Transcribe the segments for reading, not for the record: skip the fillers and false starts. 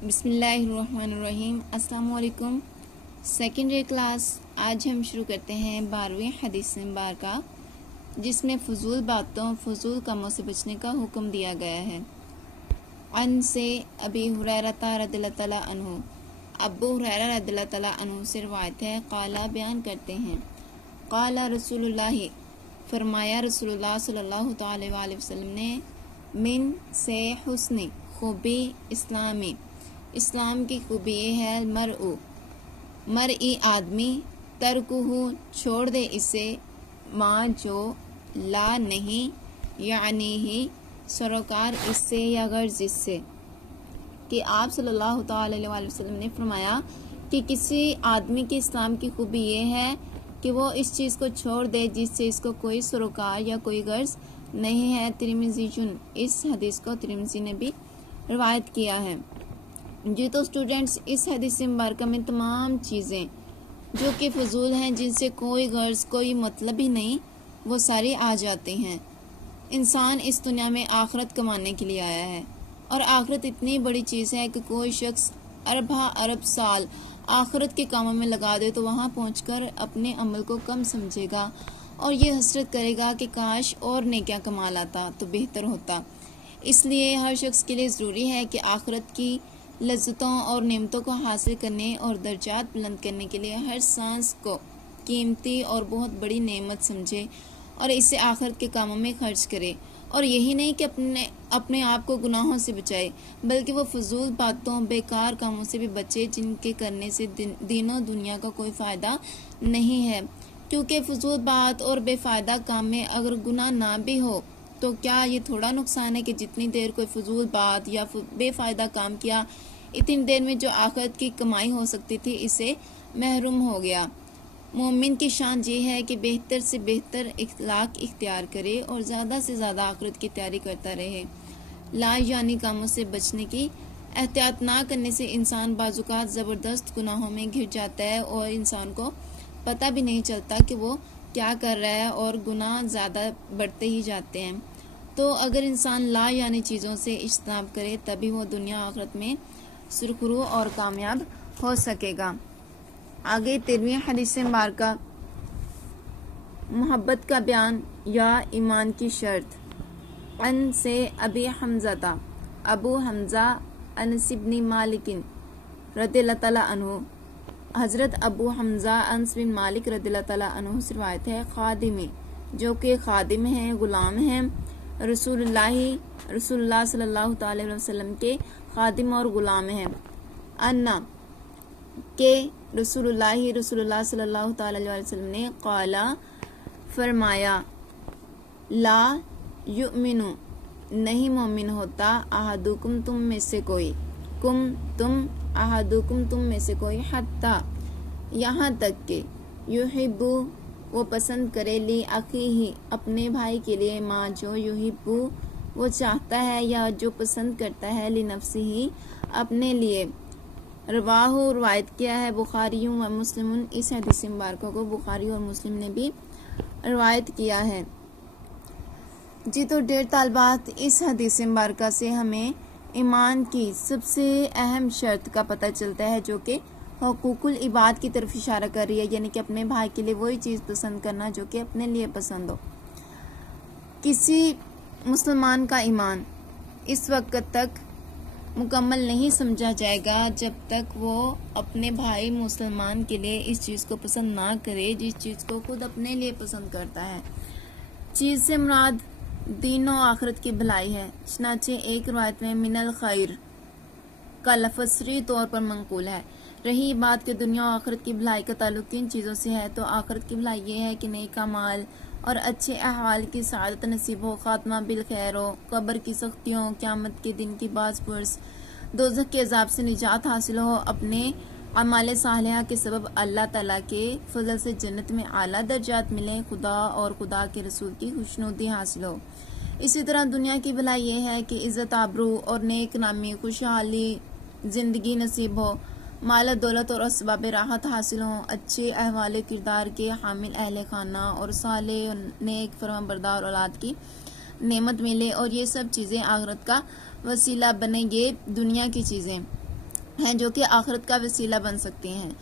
बिस्मिल्लाहिर्रहमानिर्रहीम। अस्सलाम वालेकुम। सेकेंडरी क्लास आज हम शुरू करते हैं 12वीं हदीस मुबारका, जिसमें फ़ुज़ूल बातों फ़ुज़ूल कामों से बचने का हुक्म दिया गया है। अन से अबी हुरैरा रज़ियल्लाहु तआला अन्हु, अबू हुरैरा रज़ियल्लाहु तआला अन्हु से रिवायत है, क़ाला बयान करते हैं, क़ाला रसूलुल्लाह, फरमाया रसूलुल्लाह सल्लल्लाहु अलैहि वसल्लम ने, मिन से हुस्न खूबी इस्लामी, इस्लाम की खूबी ये है, मरई आदमी, तरकुहु छोड़ दे इसे, माँ जो ला नहीं, यानी ही सरोकार इससे या गर्ज इससे, कि आप सल्लल्लाहु अलैहि वसल्लम ने फरमाया कि किसी आदमी के इस्लाम की खूबी ये है कि वो इस चीज़ को छोड़ दे जिससे इसको कोई सरोकार या कोई गर्ज नहीं है। तिरमिज़ी, इस हदीस को तिरमिज़ी ने भी रिवायत किया है। जी तो स्टूडेंट्स, इस हदीस मुबारक में तमाम चीज़ें जो कि फ़ुज़ूल हैं, जिनसे कोई गर्ज कोई मतलब ही नहीं, वो सारी आ जाती हैं। इंसान इस दुनिया में आखिरत कमाने के लिए आया है, और आखिरत इतनी बड़ी चीज़ है कि कोई शख्स अरब साल आखिरत के कामों में लगा दे तो वहाँ पहुँचकर अपने अमल को कम समझेगा और ये हसरत करेगा कि काश और नेकिया कमा लाता तो बेहतर होता। इसलिए हर शख्स के लिए ज़रूरी है कि आखिरत की लज्जतों और नेमतों को हासिल करने और दर्जात बुलंद करने के लिए हर सांस को कीमती और बहुत बड़ी नेमत समझे और इसे आखिरत के कामों में खर्च करे। और यही नहीं कि अपने आप को गुनाहों से बचाए, बल्कि वो फजूल बातों बेकार कामों से भी बचे जिनके करने से दीनों दुनिया का कोई फ़ायदा नहीं है। क्योंकि फजूल बात और बेफ़ायदा काम में अगर गुनाह ना भी हो तो क्या ये थोड़ा नुकसान है कि जितनी देर कोई फजूल बात या बेफ़ायदा काम किया, इतनी देर में जो आखिरत की कमाई हो सकती थी इसे महरूम हो गया। मोमिन की शान ये है कि बेहतर से बेहतर इखलाक इख्तियार करे और ज़्यादा से ज़्यादा आखिरत की तैयारी करता रहे। लायानी कामों से बचने की एहतियात ना करने से इंसान बाज़ुकात ज़बरदस्त गुनाहों में घिर जाता है और इंसान को पता भी नहीं चलता कि वो क्या कर रहा है और गुनाह ज़्यादा बढ़ते ही जाते हैं। तो अगर इंसान लायानी चीज़ों से इज्तनाब करे तभी वो दुनिया आखिरत में सुरखरू और कामयाब हो सकेगा। आगे 13वीं हदीस मुबारका, मोहब्बत का बयान या ईमान की शर्त। अन से अबी हमज़ा, अबू हमज़ा अनस इब्न मालिक रज़ियल्लाहु तआला अन्हु, हज़रत अबू हमज़ा अनस बिन मालिक रज़ियल्लाहु तआला अन्हु से रिवायत है, खादिम, जो कि खादिम हैं, गुलाम हैं, रसूलुल्लाह सल्लल्लाहु अलैहि वसल्लम के खादिम और गुलाम हैं। अन्ना के रसूलुल्लाह सल्लल्लाहु अलैहि वसल्लम ने क़ाला फरमाया, ला युमिनु नहीं मोमिन होता, अहादुकुम तुम में से कोई, अहादुकुम तुम में से कोई, हत्ता यहाँ तक के, युहिब्बु वो पसंद करे, ली अखीही अपने भाई के लिए, माँ जो युहिब्बु वो चाहता है या जो पसंद करता है, ली नफ्सिही अपने लिए। रवाहु रवायत किया है बुखारी व मुस्लिम, इस हदीस मुबारक को बुखारी और मुस्लिम ने भी रवायत किया है। जी तो ढेर तालबात, इस हदीस मुबारक से हमें ईमान की सबसे अहम शर्त का पता चलता है जो कि हुकूकुल इबाद की तरफ इशारा कर रही है, यानी कि अपने भाई के लिए वही चीज़ पसंद करना जो कि अपने लिए पसंद हो। किसी मुसलमान का ईमान इस वक्त तक मुकम्मल नहीं समझा जाएगा जब तक वो अपने भाई मुसलमान के लिए इस चीज़ को पसंद ना करे जिस चीज़ को खुद अपने लिए पसंद करता है। चीज़ से मुराद दीन और आखिरत की भलाई है। चनाचे एक रवायत में मिनल खैर का लफ्ज़ सरी तौर पर मंकूल है। रही बात कि दुनिया और आखिरत की भलाई का ताल्लुक किन चीज़ों से है, तो आखिरत की भलाई ये है कि नेक अमाल और अच्छे अहवाल की सादत नसीब हो, खात्मा बिल खैर हो, कब्र की सख्तियों, क़यामत के दिन की बाज़ पुरस, दोज़ख के अज़ाब से निजात हासिल हो, अपने अमाल सालिहा के सबब अल्लाह ताला के फजल से जन्नत में आला दर्जात मिले, खुदा और खुदा के रसूल की खुशनुदी हासिल हो। इसी तरह दुनिया की भलाई ये है कि इज़्ज़त आबरू और नेक नामी, खुशहाली ज़िंदगी नसीब हो, माल दौलत और असबाब राहत हासिल हों, अच्छे अहवाल किरदार के हामिल अहले खाना और साले नेक फरमाबरदार औलाद की नेमत मिले और ये सब चीज़ें आखिरत का वसीला बने। ये दुनिया की चीज़ें हैं जो कि आखिरत का वसीला बन सकते हैं।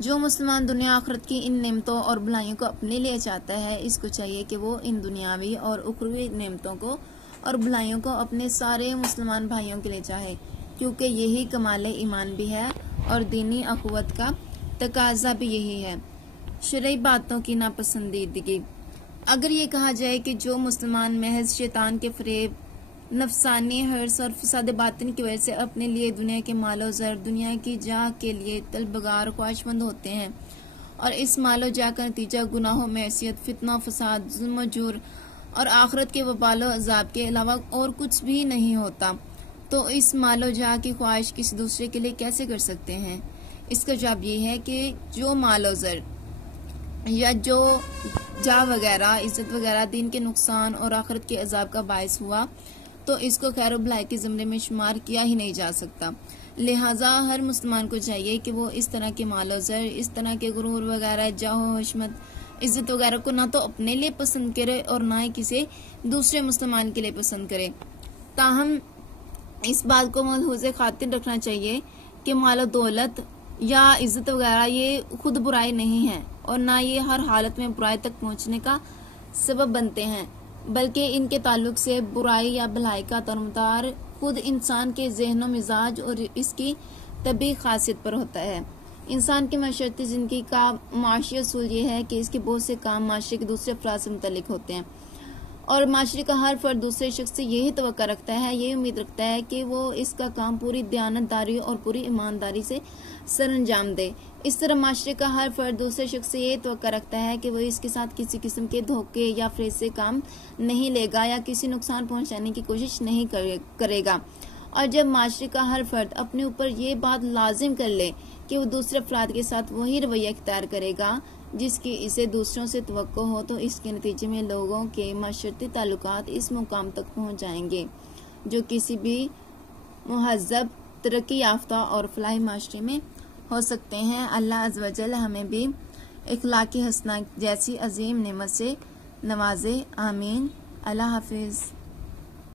जो मुसलमान दुनिया आखिरत की इन नेमतों और भलाइयों को अपने लिए चाहता है, इसको चाहिए कि वो इन दुनियावी और उखरवी नेमतों को और भलाइयों को अपने सारे मुसलमान भाइयों के लिए चाहे, क्योंकि यही कमाल ईमान भी है और दीनी अखुवत का तकाजा भी यही है। शरई बातों की नापसंदीदगी। अगर ये कहा जाए कि जो मुसलमान महज शैतान के फरेब, नफसानी हर्स और फसाद बातिन की वजह से अपने लिए दुनिया के मालो ज़र, दुनिया की जाह के लिए तलबगार ख्वाहिशमंद होते हैं और इस मालो जाह का नतीजा गुनाहों में हैसियत, फितना, फसाद, जुल्म, जुर और आखिरत के वबालो अजाब के अलावा और कुछ भी नहीं होता, तो इस मालो जाह की ख्वाहिश किसी दूसरे के लिए कैसे कर सकते हैं? इसका जवाब ये है कि जो मालो ज़र या जो जा वगैरह, इज्जत वगैरह दीन के नुकसान और आखिरत के अजाब का बायस हुआ, तो इसको खैर भलाई के ज़मरे में शुमार किया ही नहीं जा सकता। लिहाजा हर मुसलमान को चाहिए कि वो इस तरह के मालो ज़र, इस तरह के गुरूर वगैरह, जाहो, हशमत, इज्जत वगैरह को ना तो अपने लिए पसंद करे और ना ही किसी दूसरे मुसलमान के लिए पसंद करे। ताहम इस बात को मलहूज़े खातिर रखना चाहिए कि मालो दौलत या इज्जत वगैरह ये खुद बुराई नहीं है और ना ये हर हालत में बुराई तक पहुंचने का सबब बनते हैं, बल्कि इनके ताल्लुक से बुराई या भलाई का तरमतार खुद इंसान के ज़हन मिजाज और इसकी तबी खासियत पर होता है। इंसान की माशरती ज़िंदगी का माशी असूल ये है कि इसके बहुत से काम माशरे के दूसरे अफराद से मुतल्लिक होते हैं और माशरे का हर फर्द दूसरे शख्स से यही तवक्का रखता है, यही उम्मीद रखता है कि वो इसका काम पूरी दयानतदारी और पूरी ईमानदारी से सरअंजाम दे। इस तरह माशरे का हर फर्द दूसरे शख्स से यही तवक्का रखता है कि वो इसके साथ किसी किस्म के धोखे या फ्रेज से काम नहीं लेगा या किसी नुकसान पहुंचाने की कोशिश नहीं करेगा। और जब माशरे का हर फर्द अपने ऊपर ये बात लाजिम कर ले कि वो दूसरे अफराद के साथ वही रवैया इख्तियार करेगा जिसकी इसे दूसरों से तवक्को हो, तो इसके नतीजे में लोगों के माशरती ताल्लुकात इस मुकाम तक पहुंच जाएंगे जो किसी भी मुहज़्ज़ब, तरक्की याफ्ता और फलाही माशरे में हो सकते हैं। अल्लाह अज़्ज़ व जल हमें भी इखलाक़ी हसना जैसी अजीम नेमत से नवाजे। आमीन। अल्लाह हाफिज़।